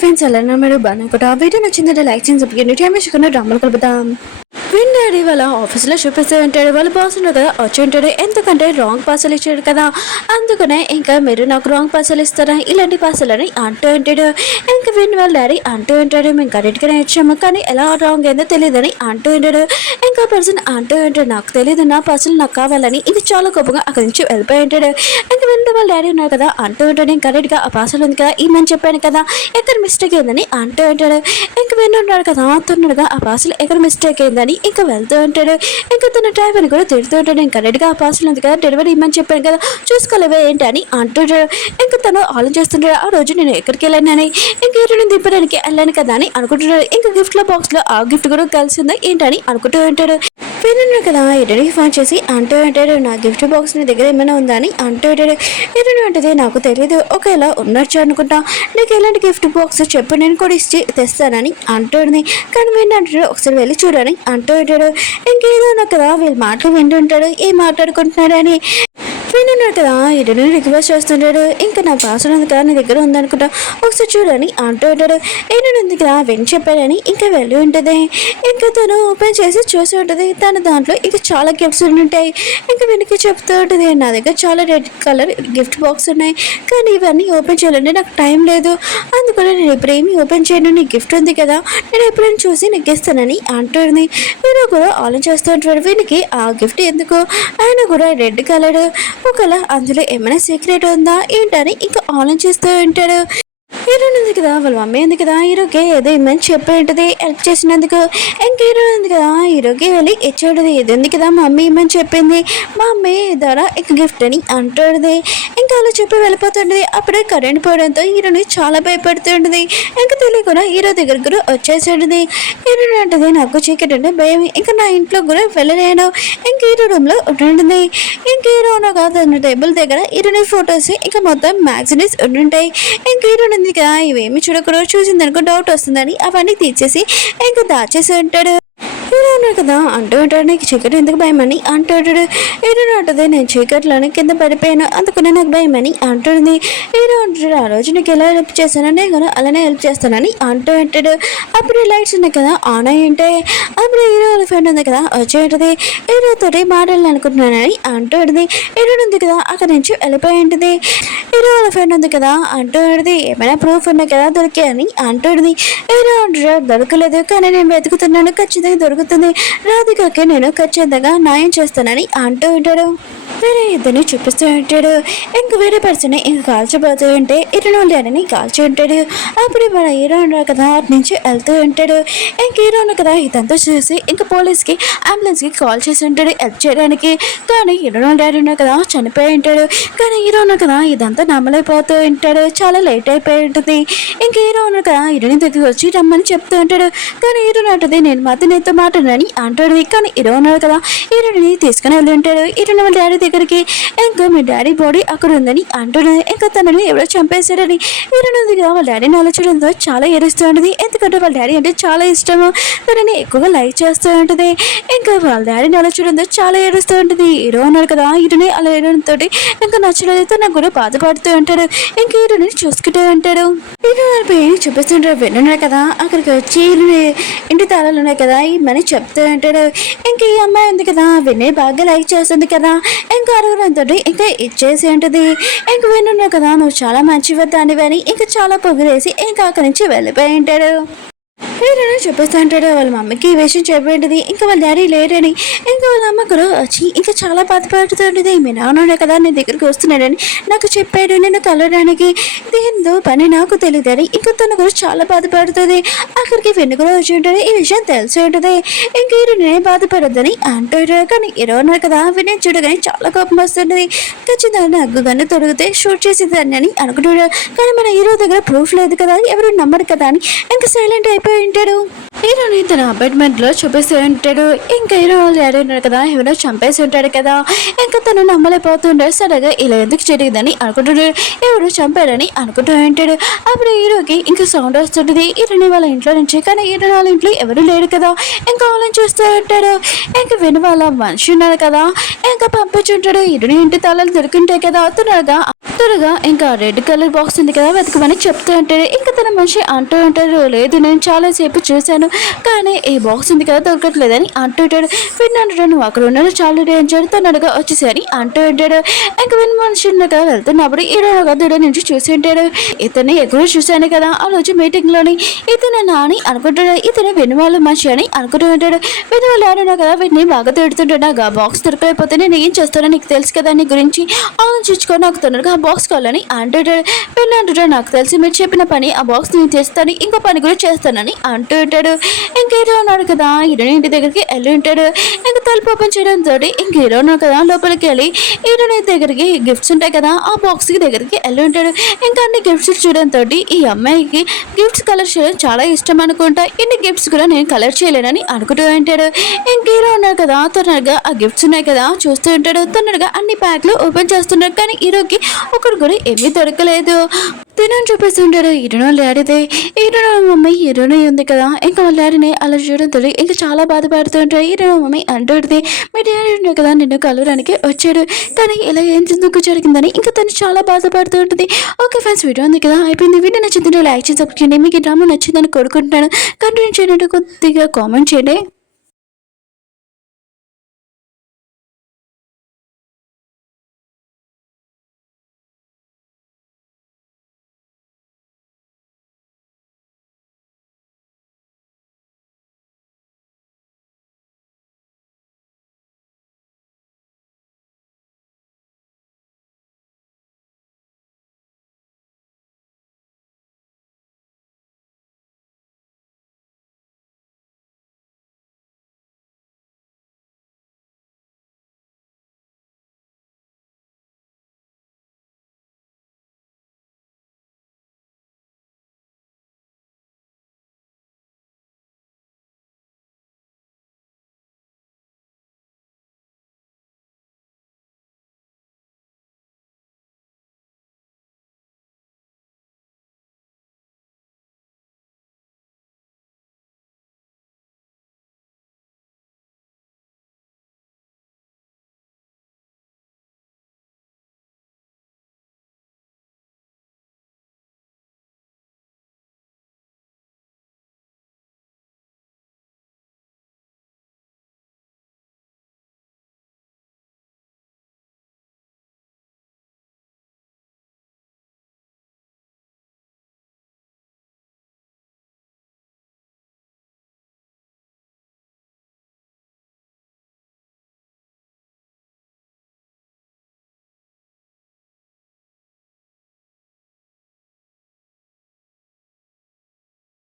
Friends ఎలా మీరు బాగా వీడియో నచ్చిందంటే లైక్ చేసి సబ్స్క్రైబ్ డ్రామాలు కలుపుతాం. విన్నాడు వాళ్ళ ఆఫీస్లో చూపిస్తూ ఉంటాడు. వాళ్ళ బాస్ ఉన్నాడు కదా వచ్చి ఉంటాడు. ఎందుకంటే రాంగ్ పార్సల్ ఇచ్చాడు కదా, అందుకనే ఇంకా మీరు నాకు రాంగ్ పార్సల్ ఇస్తారా ఇలాంటి పార్సల్ అని అంటూ ఉంటాడు. ఇంకా విన్ వాళ్ళ డాడీ అంటూ ఉంటాడు, మేము కరెక్ట్గానే ఇచ్చాము కానీ ఎలా రాంగ్ అయిందో తెలియదని అంటూ ఉంటాడు. ఇంకా పర్సన్ అంటూ ఉంటాడు, నాకు తెలియదు నా పార్సల్ నాకు కావాలని. ఇది చాలా గొప్పగా అక్కడి నుంచి వెళ్ళిపోయి ఉంటాడు. ఇంకా విన్ వాళ్ళ డాడీ ఉన్నారు కదా అంటూ ఉంటాడు, నేను కరెక్ట్గా ఆ పార్సల్ ఉంది కదా ఇమ్మని చెప్పాను కదా, ఎక్కడ మిస్టేక్ అయిందని అంటూ ఉంటాడు. ఇంకా విన్ ఉన్నాడు కదా తొందరగా ఆ పార్సల్ ఎక్కడ మిస్టేక్ అయిందని ఇంకా వెళ్తూ ఉంటాడు. ఇంకా తన డ్రైవర్ని కూడా తిడుతూ ఉంటాడు, నేను కరెక్ట్గా ఆ పార్సల్ ఉంది కదా డెలివరీ ఇమ్మని చెప్పాను కదా చూసుకోలేవే ఏంటి అని అంటుంటాడు. ఇంకా తను ఆలోచిస్తుంటాడు, ఆ రోజు నేను ఎక్కడికి వెళ్ళానని, ఇంకా నేను దింపడానికి వెళ్ళాను కదా అని అనుకుంటున్నాడు. ఇంకా గిఫ్ట్లో బాక్స్లో ఆ గిఫ్ట్ కూడా కలిసిందా ఏంటని అనుకుంటూ ఉంటాడు. విన్నాడు కదా ఇతనికి ఫోన్ చేసి అంటూ ఉంటాడు, నా గిఫ్ట్ బాక్స్ నీ దగ్గర ఏమైనా ఉందా అని అంటూ ఉంటాడు. ఇతను అంటది, నాకు తెలియదు ఒకవేళ ఉన్నచ్చు అనుకుంటా, నీకు ఎలాంటి గిఫ్ట్ బాక్స్ చెప్పు నేను కూడా ఇచ్చి తెస్తానని అంటుంది. కానీ వింటాడు, ఒకసారి వెళ్ళి చూడని అంటూ ఉంటాడు. ఇంకేదో కదా వీళ్ళు మాటలు వింటుంటాడు, ఏం మాట్లాడుకుంటున్నాడు అని విన్నాడు కదా ఇతను రిక్వెస్ట్ చేస్తుంటాడు. ఇంకా నా పాస్వర్డ్ ఉంది కదా నీ దగ్గర ఉందనుకుంటా ఒకసారి చూడని అంటూ ఉంటాడు. ఏనుంది కదా విని చెప్పాడని ఇంకా వెళ్ళి ఉంటుంది. ఇంకా తను ఓపెన్ చేసి చూసి ఉంటుంది. తన దాంట్లో ఇంకా చాలా గిఫ్ట్స్ ఉంటాయి. ఇంకా వెనక్కి చెప్తూ ఉంటుంది, నా దగ్గర చాలా రెడ్ కలర్ గిఫ్ట్ బాక్స్ ఉన్నాయి కానీ ఇవన్నీ ఓపెన్ చేయాలంటే నాకు టైం లేదు, అందుకని నేను ఇప్పుడు ఏమి ఓపెన్ చేయను, నీ గిఫ్ట్ ఉంది కదా నేను ఎప్పుడైనా చూసి నీకు ఇస్తానని అంటుంది. వీరు కూడా ఆలోచిస్తూ ఉంటాడు, వీనికి ఆ గిఫ్ట్ ఎందుకు, ఆయన కూడా రెడ్ కలర్ ఒకవేళ అందులో ఏమైనా సీక్రెట్ ఉందా ఏంటని ఇంకా ఆలోచిస్తూ ఉంటాడు. హీరో ఉంది కదా వాళ్ళ మమ్మీ ఉంది కదా హీరోకి ఏదో ఇమ్మని చెప్పి ఉంటుంది హెల్ప్ చేసినందుకు. ఇంక హీరో ఉంది కదా హీరోకి వెళ్ళి ఇచ్చాడుది, ఇది ఉంది కదా మమ్మీ ఇమ్మని చెప్పింది, మా మమ్మీ ద్వారా ఇక గిఫ్ట్ అని అంటుంది. ఇంకా అలా చెప్పి వెళ్ళిపోతుంటుంది. అప్పుడే కరెంట్ పోవడంతో హీరోని చాలా భయపడుతుంటుంది. ఇంకా తెలియకుండా హీరో దగ్గర కూడా వచ్చేసింది. హీరో అంటుంది, నాకు చీకటి అంటే భయం, ఇంకా నా ఇంట్లో కూడా వెళ్ళలేను. ఇంక హీరో రూమ్లో ఉంటుంది. ఇంక హీరో ఉండగా తన టేబుల్ దగ్గర హీరోని ఫొటోస్ ఇంకా మొత్తం మ్యాగజైన్స్ ఉంటుంటాయి. ఇంక హీరో ఉంది కదా ఇవేమి చూడకూడదు, చూసిందనుకో డౌట్ వస్తుందని అవన్నీ తీసేసి ఇంకా దాచేసి ఉంటాడు. హీరో ఉన్నాడు కదా అంటూ ఉంటాడు, నీకు చీకటి ఎందుకు భయం అని అంటూ ఉంటాడు. హీరో అంటుంది, నేను చీకట్లోనే కింద పడిపోయాను అందుకనే నాకు భయం అని అంటుంది. హీరో అంటాడు, ఆ రోజు నీకు ఎలా హెల్ప్ చేస్తానని నేను అలానే హెల్ప్ చేస్తానని అంటూ ఉంటాడు. అప్పుడు లైట్స్ ఉన్నాయి కదా ఆన్ అయి ఉంటాయి. అప్పుడు హీరో వాళ్ళ ఫ్రెండ్ ఉంది కదా వచ్చి ఉంటుంది, హీరోతోటి మాట్లాడాలి అనుకుంటున్నానని అంటూ ఉంటుంది. హీరో ఉంది కదా అక్కడి నుంచి వెళ్ళిపోయి ఉంటుంది. హీరో వాళ్ళ ఫ్రెండ్ ఉంది కదా అంటూ ఉంటుంది, ఏమైనా ప్రూఫ్ ఉన్నాయి కదా దొరికాయని అంటూ ఉంటుంది. హీరో అంటాడు, దొరకలేదు కానీ నేను వెతుకుతున్నాను, ఖచ్చితంగా దొరుకుతుంది, రాధికకి నేను ఖచ్చితంగా న్యాయం చేస్తానని అంటూ ఉంటాడు. వేరే ఇద్దరిని చూపిస్తూ ఉంటాడు. ఇంక వేరే పర్సన్ ఇంక కాల్చబోతూ ఉంటే ఇతను డాడీని కాల్చి ఉంటాడు. అప్పుడు మన హీరో ఉన్నారు కదా అటు నుంచి వెళ్తూ ఉంటాడు. ఇంక హీరో కదా ఇదంతా చూసి ఇంకా పోలీస్కి అంబులెన్స్కి కాల్ చేసి ఉంటాడు హెల్ప్ చేయడానికి. కానీ హీరో డాడీ ఉన్నారు కదా చనిపోయి ఉంటాడు. కానీ హీరో ఉన్నారు కదా ఇదంతా నమ్మలేకపోతూ ఉంటాడు, చాలా లేట్ అయిపోయి ఉంటుంది. ఇంక హీరో ఉన్నారు కదా హీరోని దగ్గరికి వచ్చి రమ్మని చెప్తూ ఉంటాడు. కానీ హీరో అంటుంది, నేను మాత్రం నీతో మాట్లాడని అంటాడు. కానీ హీరో ఉన్నారు కదా హీరోని తీసుకుని వెళ్ళి ఉంటాడు. హీరో వాళ్ళ డాడీ దగ్గరికి. ఇంకా మీ డాడీ బాడీ అక్కడ ఉందని అంటున్నది. ఇంకా తనని ఎవరో చంపేశారని హీరోనుంది కదా వాళ్ళ డాడీని ఆలోచనతో చాలా ఏడుస్తూ ఉంటుంది. ఎందుకంటే వాళ్ళ డాడీ అంటే చాలా ఇష్టము, తనని ఎక్కువగా లైక్ చేస్తూ ఉంటుంది. ఇంకా వాళ్ళ డాడీని ఆలోచనతో చాలా ఏడుస్తూ ఉంటుంది. హీరో అన్నారు కదా హీరోని అలా ఏడడంతో ఇంకా నచ్చలేదో నాకు కూడా బాధపడుతూ ఉంటాడు. ఇంక హీరోని చూసుకుంటూ ఉంటాడు. హీరో పేరు చూపిస్తుంటాడు. విన్నాడు కదా అక్కడికి వచ్చి ఇంటి తాళాలు ఉన్నాయి కదా ఇవన్నీ చెప్తూ ఉంటాడు. ఇంకా ఈ అమ్మాయి ఉంది కదా వినే బాగా లైక్ చేస్తుంది కదా ఇంకా అరుగురంతో ఇంకా ఇచ్చేసి ఉంటుంది. ఇంక విన్నాడు కదా నువ్వు చాలా మంచివి దానివి అని ఇంకా చాలా పొగిరేసి ఇంకా అక్కడి నుంచి వెళ్ళిపోయి ఉంటాడు. హీరోని చూపిస్తూ ఉంటాడు. వాళ్ళ మమ్మీకి ఈ విషయం చెప్పేంటిది, ఇంకా వాళ్ళ డాడీ లేడని. ఇంకా వాళ్ళ అమ్మ కూడా వచ్చి ఇంకా చాలా బాధపడుతుంటుంది. మీ నాన్న కదా నీ దగ్గరికి వస్తున్నాడని నాకు చెప్పాడు నేను కలవడానికి, దీంతో పని నాకు తెలియదని ఇంకా తను కూడా చాలా బాధపడుతుంది. అక్కడికి వెన్ను కూడా వచ్చి ఉంటుంది. ఈ విషయం తెలిసి ఉంటుంది. ఇంక హీరోని బాధపడద్దని అంటాడు. కానీ హీరో ఉన్నారు కదా వినే చూడగానే చాలా కోపం వస్తుంది. ఖచ్చితంగా అగ్గుగానే తొడిగితే షూట్ చేసేదాన్ని అని అనుకుంటాడు. కానీ మన హీరో దగ్గర ప్రూఫ్ లేదు కదా, ఎవరు నమ్మరు కదా అని ఇంకా సైలెంట్ అయిపోయి ఉంటాడు. హీరోని తన అపార్ట్మెంట్ లో చూపిస్తూ ఉంటాడు. ఇంకా హీరో డాడీ ఉన్నాడు కదా ఎవరో చంపేసి ఉంటాడు కదా. ఇంకా తను నమ్మలేకపోతుంటాడు. సడగా ఇలా ఎందుకు జరిగిందని అనుకుంటాడు, ఎవరు చంపాడని అనుకుంటూ ఉంటాడు. అప్పుడు హీరోకి ఇంకా సౌండ్ వస్తుంటుంది హీరోని వాళ్ళ ఇంట్లో నుంచి. కానీ హీరో వాళ్ళ ఇంట్లో ఎవరు లేడు కదా. ఇంకా వాళ్ళని చూస్తూ ఉంటాడు. ఇంకా విని వాళ్ళ మనిషి ఉన్నాడు కదా ఇంకా పంపించుంటాడు. హీరోని ఇంటి తాళాలు దొరికింటాయి కదా తొందరగా త్వరగా ఇంకా రెడ్ కలర్ బాక్స్ ఉంది కదా వెతకమని చెప్తూ ఉంటాడు. ఇంకా తన మనిషి అంటూ ఉంటారు, లేదు నేను చాలాసేపు చూశాను కానీ ఈ బాక్స్ ఉంది కదా దొరకట్లేదని అంటూ ఉంటాడు. విన్నాడు, నువ్వు అక్కడ ఉన్నాడు చాలా డేంజర్ తొందరగా వచ్చేసరి అంటూ ఉంటాడు. ఇంకా విన్న మనిషి కదా వెళ్తున్నప్పుడు ఈరోజు దూడ నుంచి చూసి ఉంటాడు. ఇతన్ని ఎక్కడో చూశాను కదా ఆ రోజు మీటింగ్ లోని, ఇతను నాని అనుకుంటాడు, ఇతను విని వాళ్ళ మనిషి అని అనుకుంటూ ఉంటాడు. విని వాళ్ళు ఆడున్నా కదా వీటిని బాగా తిడుతుంటాడు. ఆ బాక్స్ దొరకలేకపోతే నేను ఏం చేస్తానో నీకు తెలుసు కదా, నీ గురించి ఆలోచించుకొని నాకు తొందరగా ఆ బాక్స్ కావాలని అంటుంటాడు. పెళ్ళి అంటుంటాడు, నాకు తెలిసి మీరు చెప్పిన పని ఆ బాక్స్ నేను చేస్తాను, ఇంకో పని కూడా చేస్తానని అంటూ ఉంటాడు. ఇంకేదో ఉన్నాడు కదా హీరోయిన్ ఇంటి దగ్గరికి వెళ్ళి ఉంటాడు. ఇంకా తలుపు ఓపెన్ చేయడంతో ఇంక హీరో ఉన్నాడు కదా లోపలికి వెళ్ళి హీరోయిన్ దగ్గరికి గిఫ్ట్స్ ఉంటాయి కదా ఆ బాక్స్ కి దగ్గరికి వెళ్ళి ఉంటాడు. ఇంకా అన్ని గిఫ్ట్స్ చూడడంతో ఈ అమ్మాయికి గిఫ్ట్స్ కలర్ చేయడం చాలా ఇష్టం అనుకుంటా, ఇన్ని గిఫ్ట్స్ కూడా నేను కలర్ చేయలేనని అనుకుంటూ ఉంటాడు. ఇంక హీరో ఉన్నాడు కదా తొందరగా ఆ గిఫ్ట్స్ ఉన్నాయి కదా చూస్తూ ఉంటాడు. తొందరగా అన్ని ప్యాక్లు ఓపెన్ చేస్తున్నాడు కానీ హీరోకి ఒకరు కూడా ఏమీ దొరకలేదు. తినని చూపిస్తుంటాడు. హీరోను డాడీదే, హీరోను మమ్మీ హీరోనే ఉంది కదా, ఇంకా వాళ్ళ డాడీని అలా చూడడంతో ఇంకా చాలా బాధపడుతూ ఉంటాడు. హీరోను మమ్మీ అంటుంది, మీ డాడీ ఉన్నాడు కదా నిన్ను కలవడానికి వచ్చాడు కానీ ఇలా ఏం ఎందుకు జరిగిందని ఇంకా తను చాలా బాధపడుతూ ఉంటుంది. ఓకే ఫ్రెండ్స్, వీడియో ఉంది కదా అయిపోయింది. వీడియో నచ్చింది లైక్ చేసి సబ్స్క్రైబ్ చేయండి. మీకు ఈ డ్రామా నచ్చిందని కోరుకుంటున్నాను. కంటిన్యూ చేయడానికి కొద్దిగా కామెంట్ చేయండి.